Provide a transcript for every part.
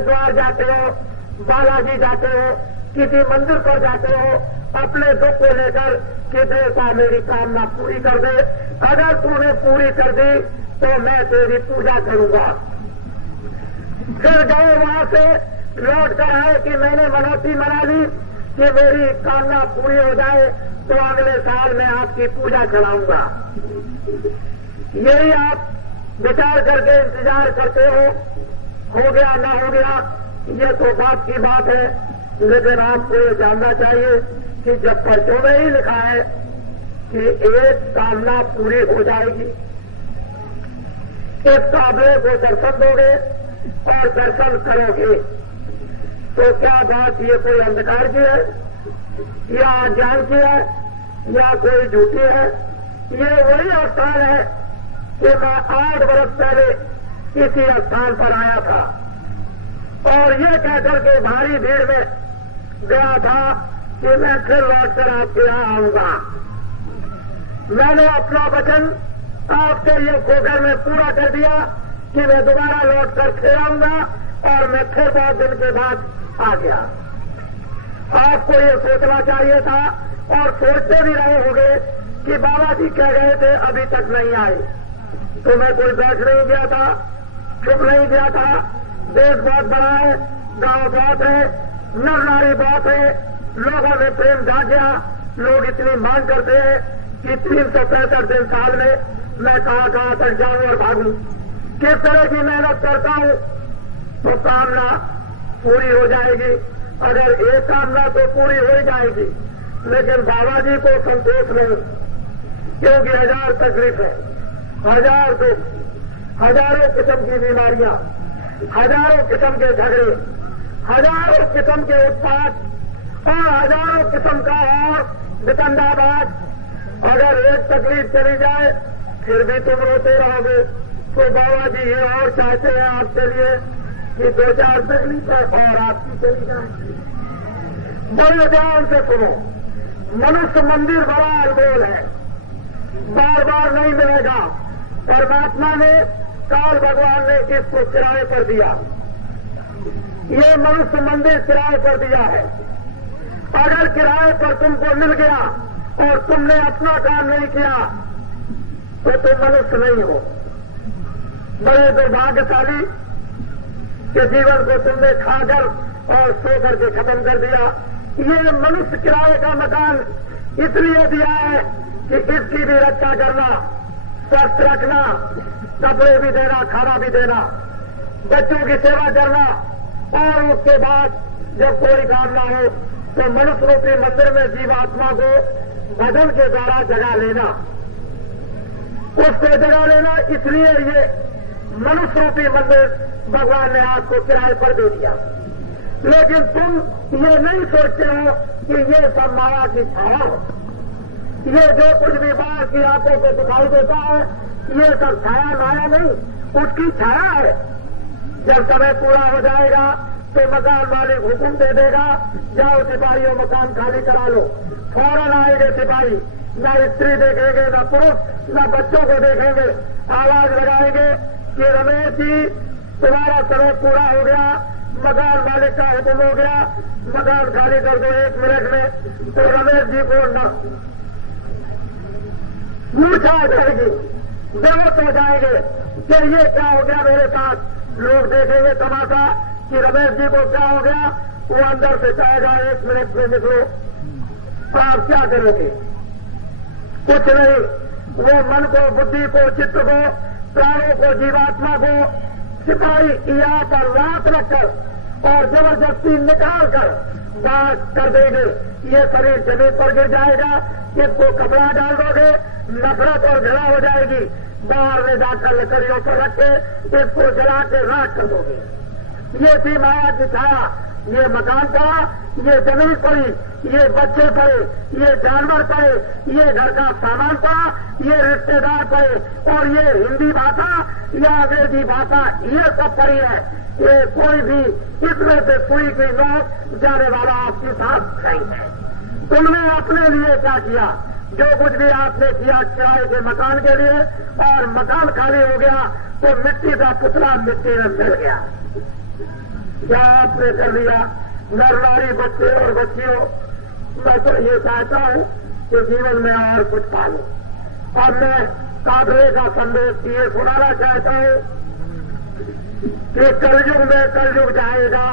हरिद्वार जाते हो, बालाजी जाते हो, किसी मंदिर पर जाते हो, अपने दुख को लेकर कि देवता मेरी कामना पूरी कर दे, अगर तूने पूरी कर दी तो मैं तेरी पूजा करूंगा। फिर गए वहां से लौट कर आए कि मैंने मनौती मना ली कि मेरी कामना पूरी हो जाए तो अगले साल मैं आपकी पूजा कराऊंगा। यही आप विचार करके इंतजार करते हो गया ना हो गया, ये तो बात की बात है। लेकिन आपको ये जानना चाहिए कि जब पर्चों में ही लिखा है कि एक कामना पूरी हो जाएगी, इस काबले को दर्शन दोगे और दर्शन करोगे, तो क्या बात ये कोई अंधकार की है या अज्ञान की है या कोई झूठी है? ये वही स्थान है कि मैं 8 वर्ष पहले इसी स्थान पर आया था और ये कहकर के भारी भीड़ में गया था कि मैं फिर लौटकर आपके यहां आऊंगा। मैंने अपना वचन आपके लिए खोकर में पूरा कर दिया कि मैं दोबारा लौटकर फिर आऊंगा और मैं फिर बहुत दिन के बाद आ गया। आपको ये सोचना चाहिए था और सोचते भी रहे होंगे कि बाबा जी कह गए थे अभी तक नहीं आए, तो मैं कोई बैठ नहीं गया था, चुप नहीं गया था। देश बहुत बड़ा है, गांव बहुत है, नर नारी बहुत है, लोगों में प्रेम जाग गया, लोग इतनी मांग करते हैं कि 365 दिन साल में मैं कहां तक जाऊं और भागूं, किस तरह की मेहनत करता हूं तो कामना पूरी हो जाएगी। अगर एक कामना तो पूरी हो ही जाएगी, लेकिन बाबा जी को संतोष नहीं, क्योंकि 1000 तकलीफें, 1000 दुख, हजारों किस्म की बीमारियां, हजारों किस्म के झगड़े, हजारों किस्म के उत्पात और हजारों किस्म का और वितंडाबाद। अगर एक तकलीफ चली जाए फिर भी तुम रोते रहोगे, तो बाबा जी ये और चाहते हैं आपके लिए कि 2-4 तकलीफें और आपकी चली जाए। बड़े ध्यान से सुनो, मनुष्य मंदिर बड़ा अनमोल है, बार बार नहीं मिलेगा। परमात्मा ने, काल भगवान ने इसको किराए पर दिया, ये मनुष्य मंदिर किराए पर दिया है। अगर किराए पर तुमको मिल गया और तुमने अपना काम नहीं किया तो तुम मनुष्य नहीं हो। बड़े दुर्भाग्यशाली के जीवन को तुमने खाकर और सो करके खत्म कर दिया। ये मनुष्य किराए का मकान इसलिए दिया है कि इसकी भी रक्षा करना, स्वस्थ रखना, कपड़े भी देना, खाना भी देना, बच्चों की सेवा करना, और उसके बाद जब कोई काम ना हो तो मनुष्य रूपी मंदिर में जीवात्मा को भजन के द्वारा जगा लेना, उसको जगा लेना। इसलिए ये मनुष्य रूपी मंदिर भगवान ने आपको किराए पर दे दिया। लेकिन तुम ये नहीं सोचते हो कि ये सब माया की छाया है, ये जो कुछ भी बाहर की आंखों को दिखाई देता है ये सब छाया माया नहीं, उसकी छाया है। जब समय पूरा हो जाएगा तो मकान मालिक हुक्म दे देगा, जाओ सिपाहियों मकान खाली करा लो। फौरन आएंगे सिपाही, न स्त्री देखेंगे, न पुरुष, न बच्चों को देखेंगे, आवाज लगाएंगे कि रमेश जी तुम्हारा समय पूरा हो गया, मकान मालिक का हुक्म हो गया, मकान खाली कर दो 1 मिनट में। तो रमेश जी को न मूर्छा आ जाएगी, बेहोश हो जाएंगे कि ये क्या हो गया मेरे साथ। लोग देखेंगे तमाशा कि रमेश जी को क्या हो गया, वो अंदर से कहेगा 1 मिनट में निकलो। आप क्या करोगे? कुछ नहीं। वो मन को, बुद्धि को, चित्त को, प्राणों को, जीवात्मा को सिपाही यहाँ पर रात रखकर और जबरदस्ती निकाल कर बात कर देंगे। ये शरीर जमीन पर गिर जाएगा, इसको कपड़ा डाल दोगे, नफरत और घृणा हो जाएगी, बाहर ले जाकर लकड़ियों पर रखे इसको जला के राख कर दोगे। ये थी माया की छाया। ये मकान पड़ा, ये जमीन पड़ी, ये बच्चे पड़े, ये जानवर पड़े, ये घर का सामान पड़ा, ये रिश्तेदार पड़े और ये हिंदी भाषा या अंग्रेजी भाषा ये सब पड़ी है। ये कोई भी इसमें से कोई भी नोट जाने वाला आपके साथ नहीं है। तुमने अपने लिए क्या किया? जो कुछ भी आपने किया किराए के मकान के लिए, और मकान खाली हो गया तो मिट्टी का पुतला मिट्टी में मिल गया। क्या आपने कर लिया? नर नारी बच्चे और बच्चियों, मैं तो ये चाहता हूं कि जीवन में और कुछ पालूं। अब मैं काबरे का संदेश ये सुनाना चाहता हूं कि कलयुग में कलयुग जाएगा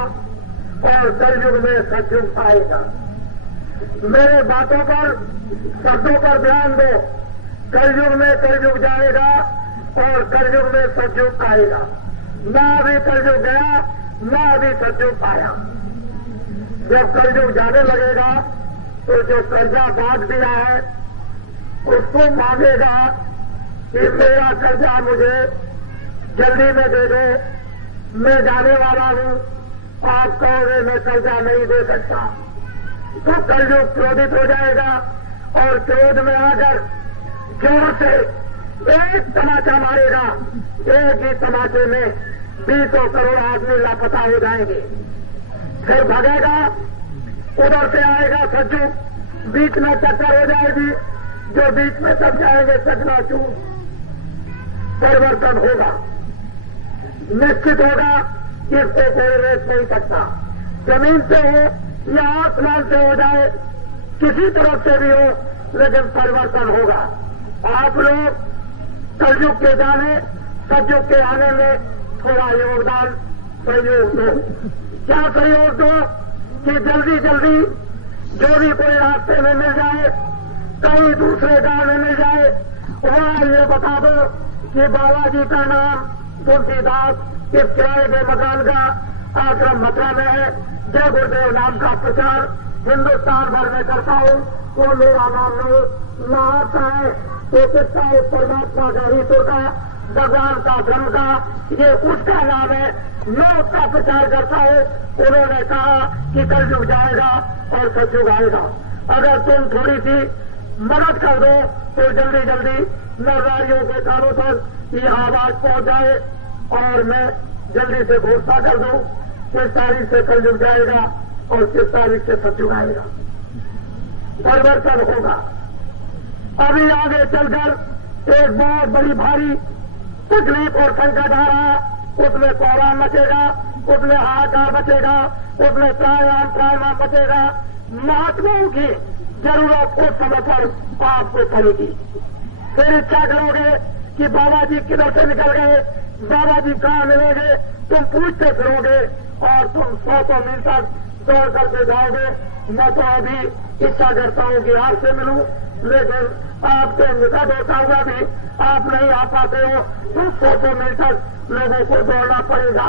और कलयुग में सतयुग आएगा। मेरे बातों पर, शब्दों पर ध्यान दो। कलयुग में कलयुग जाएगा और कलयुग में सतयुग आएगा। न अभी कलयुग गया, न अभी सतयुग आया। जब कलयुग जाने लगेगा तो जो कर्जा बांट दिया है उसको मांगेगा कि मेरा कर्जा मुझे जल्दी में दे दो, मैं जाने वाला हूं। आप कहोगे मैं कर्जा नहीं दे सकता, तो कलयुग क्रोधित हो जाएगा और क्रोध में आकर जोर से एक तमाचा मारेगा। एक ही तमाचे में 20 करोड़ आदमी लापता हो जाएंगे। फिर भगेगा, उधर से आएगा सज्जू, बीच में टक्कर हो जाएगी। जो बीच में सब जाएंगे चकनाचूर, परिवर्तन होगा, निश्चित होगा। इसको कोई रोक नहीं सकता। जमीन से हो या आसमान से हो जाए, किसी तरफ से भी हो, लेकिन परिवर्तन होगा। आप लोग कलयुग के जाने, सतयुग के आने में थोड़ा योगदान, सहयोग दो। क्या सहयोग दो? कि जल्दी जल्दी जो भी कोई रास्ते में मिल जाए, कहीं दूसरे गांव में मिल जाए, वहां ये बता दो कि बाबा जी का नाम तुलसीदास इस किराए के मकान का आश्रम मथुरा में है। जय गुरुदेव नाम का प्रचार हिंदुस्तान भर में करता हूं। वो मेरा नाम नहीं, न आता है एकता एक परमात्मा का, ईश्वर का, भगवान का, धर्म का, ये उसका नाम है। मैं उसका प्रचार करता हूं। उन्होंने कहा कि कलयुग जाएगा और सतयुग आएगा। अगर तुम थोड़ी सी मदद कर दो तो जल्दी जल्दी नरनारियों के कानों तक ये आवाज पहुंच जाए और मैं जल्दी से घोषणा कर दूं किस तारीख से कलयुग जाएगा और किस तारीख से सतयुग आएगा। परिवर्तन होगा। अभी आगे चलकर एक बहुत बड़ी भारी तकलीफ और संकट आ रहा, उसमें कोहराम मचेगा, उसमें हाहाकार मचेगा, उसमें त्राहिमाम मचेगा। महात्माओं की जरूरत उस समय पर आपको पड़ेगी। फिर इच्छा करोगे कि बाबा जी किधर से निकल गए, बाबा जी कहाँ मिलेंगे, तुम पूछते फिरोगे और तुम 100 मील तक दौड़ करके जाओगे। मैं तो अभी इच्छा करता हूँ कि आपसे मिलूं, लेकिन आपके निकट होता हुआ भी आप नहीं आ पाते हो, तो 100 मील तक लोगों को दौड़ना पड़ेगा।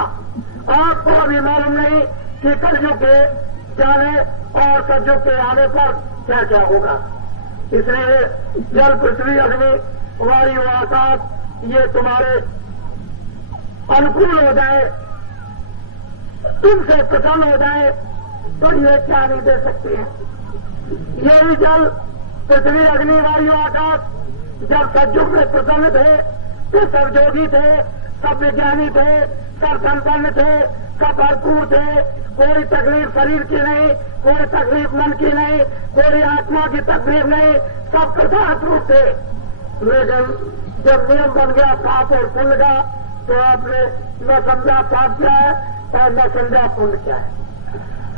आपको अभी मालूम नहीं कि कलयुग के जाने और सतयुग के आने पर क्या क्या होगा। इसलिए जल, पृथ्वी, अग्नि, वायु, आकाश ये तुम्हारे अनुकूल हो जाए, तुमसे प्रसन्न हो जाए, तो ये क्या नहीं दे सकती है। यही जल, पृथ्वी, अग्नि, वायु, आकाश जब सतयुग में प्रसन्न थे तो सब जोगी थे, सब विज्ञानी थे, सब संपन्न थे, सब भरपूर थे। कोई तकलीफ शरीर की नहीं, कोई तकलीफ मन की नहीं, कोई आत्मा की तकलीफ नहीं, सब कृतार्थ रूप थे। लेकिन जब नियम बन गया पाप और पुण्य का, तो आपने न समझा पाप क्या है और न समझा पुण्य क्या है।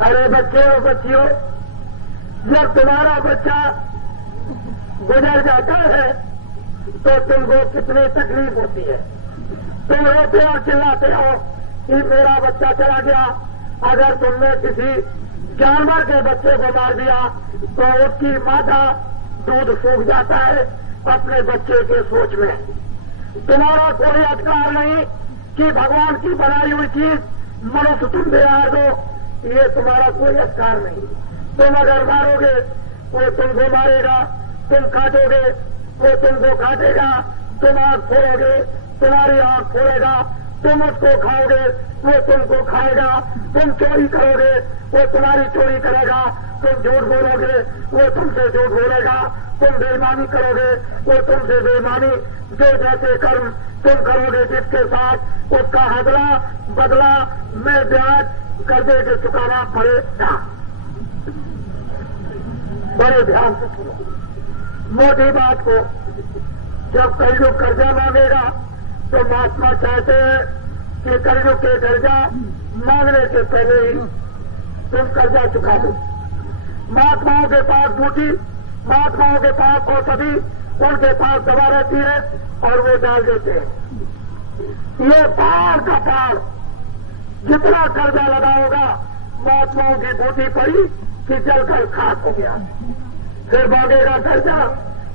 अरे बच्चे और बच्चियों, जब तुम्हारा बच्चा गुजर जाता है तो तुमको कितनी तकलीफ होती है। तुम रोते और चिल्लाते हो कि मेरा बच्चा चला गया। अगर तुमने किसी जानवर के बच्चे को मार दिया तो उसकी माता दूध सूख जाता है अपने बच्चे के सोच में। तुम्हारा कोई अधिकार नहीं कि भगवान की बनाई हुई चीज मनुष्य तुम दे आ दो, ये तुम्हारा कोई अधिकार नहीं। तुम अगर मारोगे वो तुमको मारेगा, तुम काटोगे वो तुमको काटेगा, तुम आंख फोड़ोगे तुम्हारी आंख फोड़ेगा, तुम उसको खाओगे वो तुमको खाएगा, तुम चोरी करोगे वो तुम्हारी चोरी करेगा, तुम झूठ बोलोगे वो तुमसे झूठ बोलेगा, तुम बेईमानी करोगे वो तुमसे बेईमानी। जो जैसे कर्म तुम करोगे जिसके साथ, उसका बदला बदला में ब्याज कर्जे के चुकाना पड़ेगा। बड़े ध्यान से सुनो मोटी बात को। जब कलयुग कर्जा मांगेगा तो महात्मा चाहते हैं कि कर्जों के कर्जा मांगने से पहले ही तुम कर्जा चुका दो। महात्माओं के पास बूटी, महात्माओं के पास औषधि, उनके पास दवा रहती है और वो डाल देते हैं। ये पार का पार जितना कर्जा लगा होगा, महात्माओं की बूटी पड़ी कि जलकर खाक हो गया। फिर मांगेगा कर्जा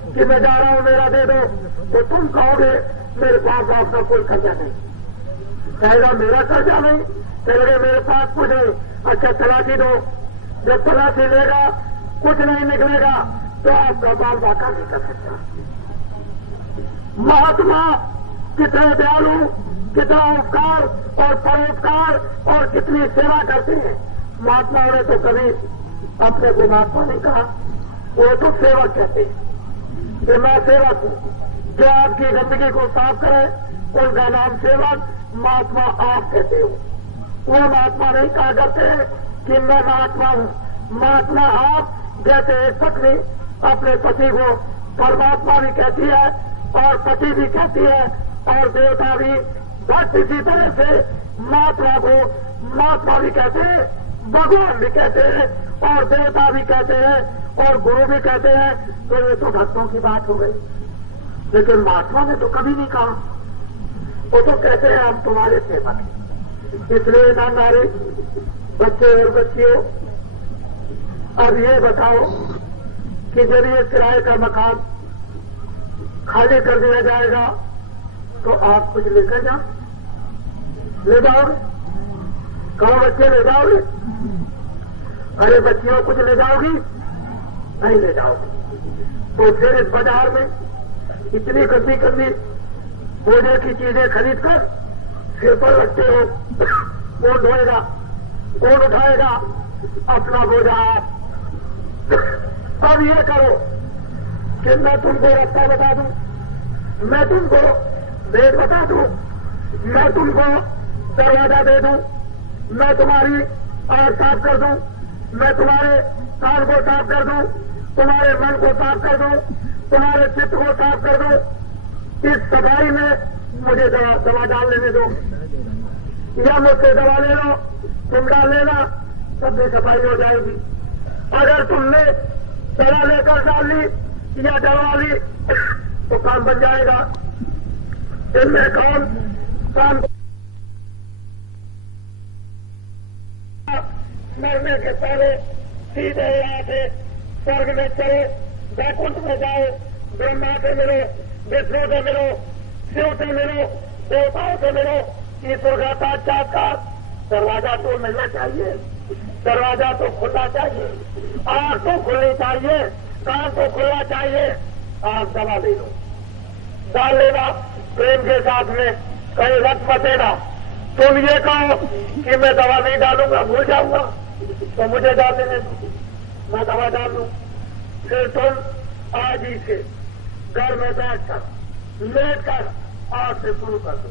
कि मैं जा रहा हूं, मेरा दे दो, तो तुम कहोगे मेरे पास आपका कोई कर्जा नहीं। कहेगा मेरा कर्जा नहीं, कहोगे मेरे पास कुछ नहीं, अच्छा तलाशी दो। जब तलाशी लेगा कुछ नहीं निकलेगा तो आपका बाल बाका नहीं कर सकता। महात्मा कितने दयालु, कितना उपकार और परोपकार और कितनी सेवा करते हैं। महात्माओं ने तो कभी अपने को महात्मा नहीं कहा, वो तो सेवक कहते हैं कि मैं सेवक हूं। जो आपकी गंदगी को साफ करे उनका नाम सेवक, महात्मा आप कहते हो। वो महात्मा नहीं कहा करते हैं कि मैं महात्मा हूं। महात्मा आप जैसे एक पत्नी अपने पति को परमात्मा भी कहती है और पति भी कहती है और देवता भी बस इसी तरह से महात्मा को महात्मा भी कहते हैं, भगवान भी कहते हैं और देवता भी कहते हैं और गुरु भी कहते हैं। तो ये तो भक्तों की बात हो गई, लेकिन महात्मा ने तो कभी नहीं कहा। वो तो कहते हैं हम तुम्हारे सेवक हैं। इसलिए ना नारे बच्चे और बच्चियों, अब ये बताओ कि जब ये किराए का मकान खाली कर दिया जाएगा तो आप कुछ लेकर जाओ, ले जाओगे? कहो बच्चे ले जाओगे? अरे बच्चियों कुछ ले जाओगी? नहीं ले जाओगे। तो फिर इस बाजार में इतनी गंदी गंदी बोझे की चीजें खरीद कर सिर पर रखते हो, कौन ढोएगा, कौन उठाएगा अपना बोझा? आप अब ये करो कि मैं तुमको रास्ता बता दूं, मैं तुमको बेड बता दूं, मैं तुमको दरवाजा दे दूं, मैं तुम्हारी आंख साफ कर दूं, मैं तुम्हारे कान को साफ कर दूं, तुम्हारे मन को साफ कर दूं, तुम्हारे चित्त को साफ कर दूं। इस सफाई में मुझे दवा डाल लेने दो, या मुझसे दवा ले लो, तुम डाल लेना, तब भी सफाई हो जाएगी। अगर तुमने दवा लेकर डाल ली या दवा ली तो काम बन जाएगा। इनमें कौन काम मरने के पहले सीधे यहाँ से स्वर्ग में चले, वैकुंठ में जाओ, ब्रह्मा से मिलो, विष्णु से मिलो, शिव से मिलो, देवताओं से मिलो। ईश्वर का साक्षात्कार दरवाजा तो मिलना चाहिए, दरवाजा तो खुलना चाहिए, आंख तो खुलनी चाहिए, कान तो खुलना चाहिए। आप दवा ले लो, डाल लेना प्रेम के साथ में, कहीं रक्त बचेगा। तुम ये कहो कि मैं दवा नहीं डालूंगा, भूल जाऊंगा, तो मुझे डाल देने दो, मैं दवा डाल लूं। फिर तुम आज ही से घर में बैठकर लेट कर आज से शुरू कर दो।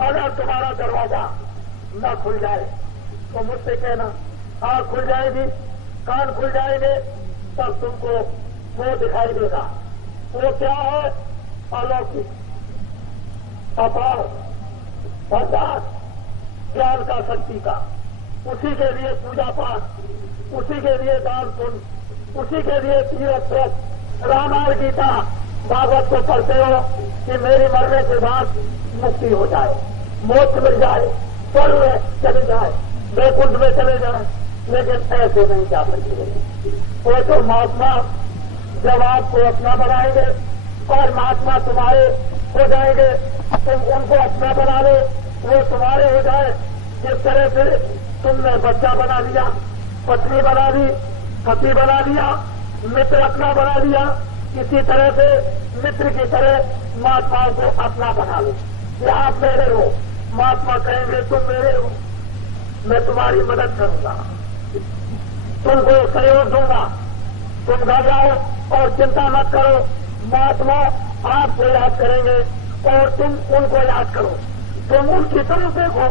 अगर तुम्हारा दरवाजा न खुल जाए तो मुझसे कहना, आंख खुल जाएगी, कान खुल जाएंगे, तब तुमको वो दिखाई देगा। वो क्या है? अलौकिक, अपार, भरदार ज्ञान का, शक्ति का। उसी के लिए पूजा पाठ, उसी के लिए दान पुण्य, उसी के लिए तीर्थ व्रत, रामायण गीता भागवत को पढ़ते हो कि मेरी मरने के बाद मुक्ति हो जाए, मोक्ष मिल जाए, स्वर्ग में चले जाए, वैकुंठ में चले जाए। लेकिन ऐसे नहीं जा सकते। वो तो महात्मा जब आपको अपना बनाएंगे और महात्मा तुम्हारे हो जाएंगे, तुम उनको अपना बना लो, वो तुम्हारे हो जाए। जिस तरह से तुमने बच्चा बना लिया, पत्नी बना ली, पति बना लिया, मित्र अपना बना लिया, इसी तरह से मित्र की तरह महात्माओं को अपना बना लो। या आप मेरे हो, महात्मा कहेंगे तुम मेरे हो, मैं तुम्हारी मदद करूंगा, तुमको सहयोग दूंगा, तुम घबराओ और चिंता मत करो। महात्मा आपको याद करेंगे और तुम उनको याद करो। तुम उनकी तरफ देखो,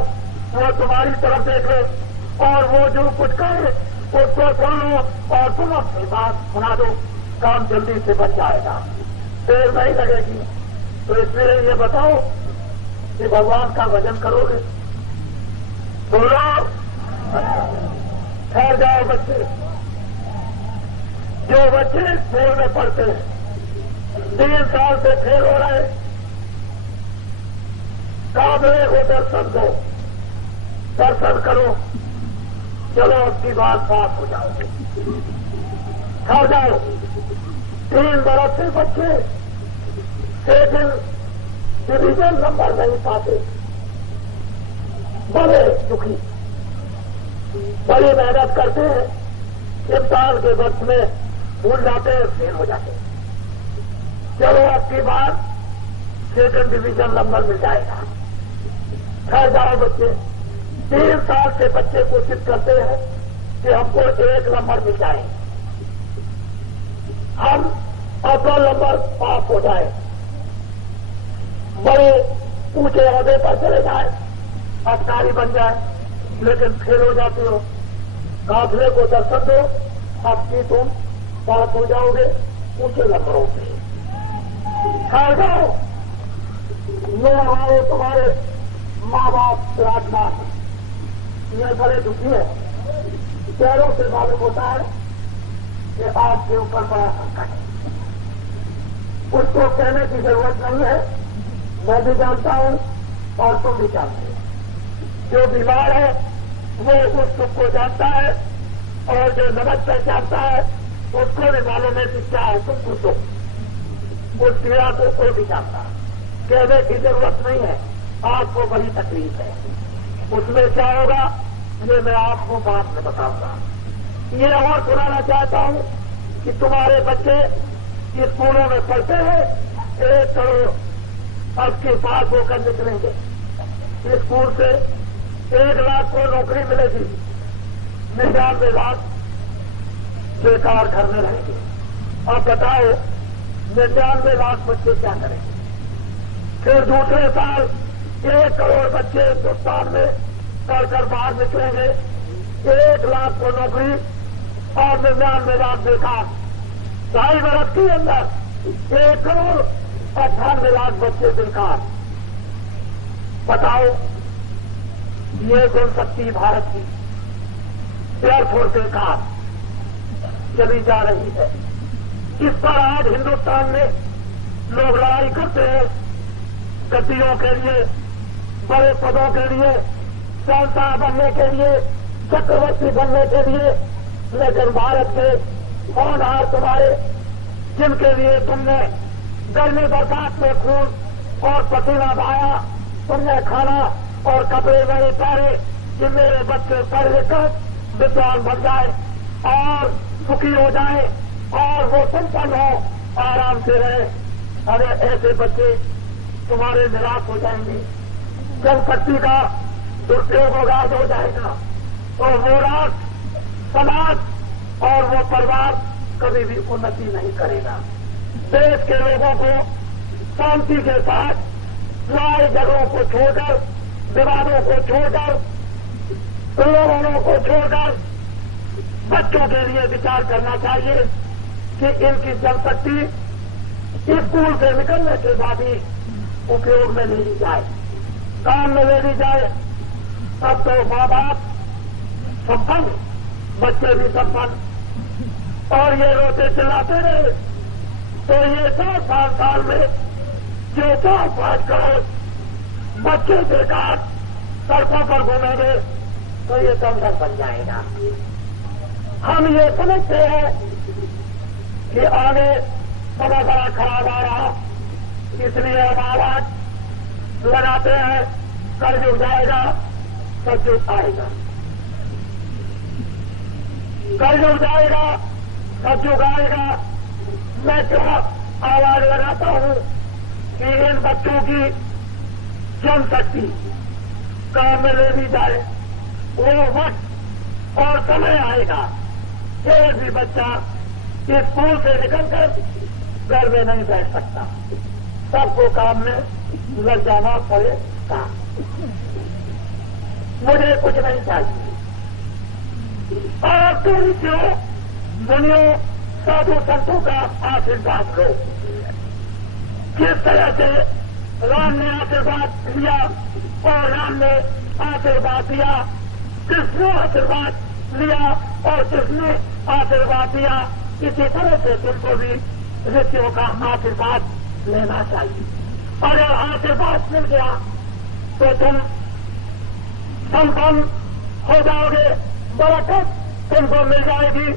वो तुम्हारी तरफ देखे, और वो जो कुछ कहे उसको सुन लो और तुम अपनी बात सुना दो। काम जल्दी से बन जाएगा, देर नहीं लगेगी। तो इसलिए ये बताओ कि भगवान का भजन करोगे, बोलो, ठहर जाओ बच्चे। जो बच्चे स्कूल में पढ़ते हैं, 3 साल से फेल हो रहे, काबिले को दर्शन दो, दर्शन करो, चलो उसकी बात पास हो जाओगे। ठहर जाओ। 3 बरस से बच्चे सेकंड डिवीजन नंबर नहीं पाते, बड़े दुखी, बड़ी मेहनत करते हैं, इम्तिहान के वक्त में भूल जाते हैं, फेल हो जाते हैं। चलो आपकी बात सेकंड डिवीजन नंबर मिल जाएगा। ठहर जाओ बच्चे। 3 साल से बच्चे कोशिश करते हैं कि हमको 1 नंबर मिल जाए, हम अव्वल नंबर पास हो जाए, बड़े ऊंचे ओहदे पर चले जाए, अधिकारी बन जाए, लेकिन फेल हो जाते हो। काफिले को दर्शन दो, आपकी तुम पास हो जाओगे ऊंचे नंबरों पे। ठहर जाओ। ये हमारे तुम्हारे माँ बाप प्रार्थना, ये बड़े दुखी है, पैरों से मालूम होता है कि आपके ऊपर बड़ा संकट है। उसको कहने की जरूरत नहीं है, मैं भी जानता हूं और तुम भी जानते हो। जो बीमार है वो उस दुख को जानता है, और जो नमक पहचानता है उसको भी मालूम है कि क्या है तुम पूछो। उस पीड़ा को कोई भी जानता, कहने की जरूरत नहीं है। आपको बड़ी तकलीफ है, उसमें क्या होगा ये मैं आपको बाद में बताऊंगा। ये और सुनाना चाहता हूं कि तुम्हारे बच्चे स्कूलों में पढ़ते हैं, 1 करोड़ अब के पास होकर निकलेंगे स्कूल से, 1 लाख को नौकरी मिलेगी, 99 लाख बेकार घर में रहेंगे। अब बताओ 99 लाख बच्चे क्या करेंगे? फिर दूसरे साल 1 करोड़ बच्चे हिंदुस्तान में पढ़कर बाहर निकलेंगे, 1 लाख को नौकरी और 99 लाख बेकार। 2.5 वर्ष के अंदर 1 करोड़ 98 लाख बच्चे बेकार। बताओ, ये जनशक्ति भारत की एयरफोर्स बेकार चली जा रही है। इस पर आज हिंदुस्तान में लोग लड़ाई करते हैं, गद्दियों के लिए, बड़े पदों के लिए, शानदार बनने के लिए, चक्रवर्ती बनने के लिए, लेकिन भारत के होनहार तुम्हारे, जिनके लिए तुमने गर्मी बरसात में खून और पसीना बहाया, तुमने खाना और कपड़े नहीं पहने कि मेरे बच्चे पढ़ लिखकर विद्वान बन जाए और सुखी हो जाए और वो संपन्न हो, आराम से रहे। अरे ऐसे बच्चे तुम्हारे निराश हो जाएंगे, जनशक्ति का दुरुपयोग होगा, हो जाएगा, और वो राष्ट्र, समाज और वो परिवार कभी भी उन्नति नहीं करेगा। देश के लोगों को शांति के साथ लड़ाई झगड़ों को छोड़कर, विवादों को छोड़कर, प्रलोभनों को छोड़कर बच्चों के लिए विचार करना चाहिए कि इनकी जनशक्ति स्कूल से निकलने के बाद ही उपयोग में ले ली जाए, काम में ले ली जाए। तब तो माँ बाप संपन्न, बच्चे भी संपन्न, और ये रोते चिल्लाते रहे तो ये 4-5 साल में जो 4-5 करोड़ बच्चे बेकार सड़कों पर घूमेंगे तो ये संकट बन जाएगा। हम ये समझते हैं कि आगे समय बड़ा खराब आ रहा, इसलिए हम आवाज लगाते हैं, कलयुग जाएगा, सतयुग आएगा, कलयुग जाएगा, सतयुग आएगा। मैं क्या आवाज लगाता हूं कि इन बच्चों की जनशक्ति काम में ले ली जाए। वो वक्त और समय आएगा, एक भी बच्चा स्कूल से निकलकर घर में नहीं बैठ सकता, सबको काम में लग जाना पड़ेगा। मुझे कुछ नहीं चाहिए, और तुम क्यों सुनियो साधु संतों का आशीर्वाद लो। किस तरह से राम ने आशीर्वाद दिया और राम ने आशीर्वाद दिया किसने आशीर्वाद लिया और किसने आशीर्वाद दिया, इसी तरह से तुमको भी ऋषियों का आशीर्वाद लेना चाहिए। अगर आशीर्वाद मिल गया तो तुम संपन्न हो जाओगे, बरकत तुमको मिल जाएगी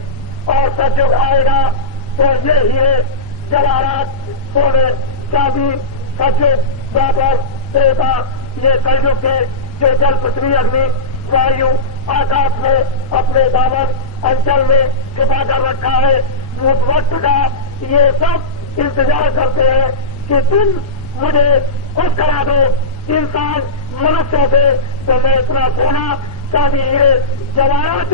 और सतयुग आएगा तो ये हीरे जवाहरात सोने चांदी सतयुग द्वापर त्रेता ये कलयुग के जो जल पृथ्वी अग्नि वायु आकाश में अपने दामन अंचल में छुपा कर रखा है, उस वक्त का ये सब इंतजार करते हैं कि तुम मुझे खुश करा दो इंसान मनुष्यों से, तो मैं इतना सोना चांदी हीरे जवाहरात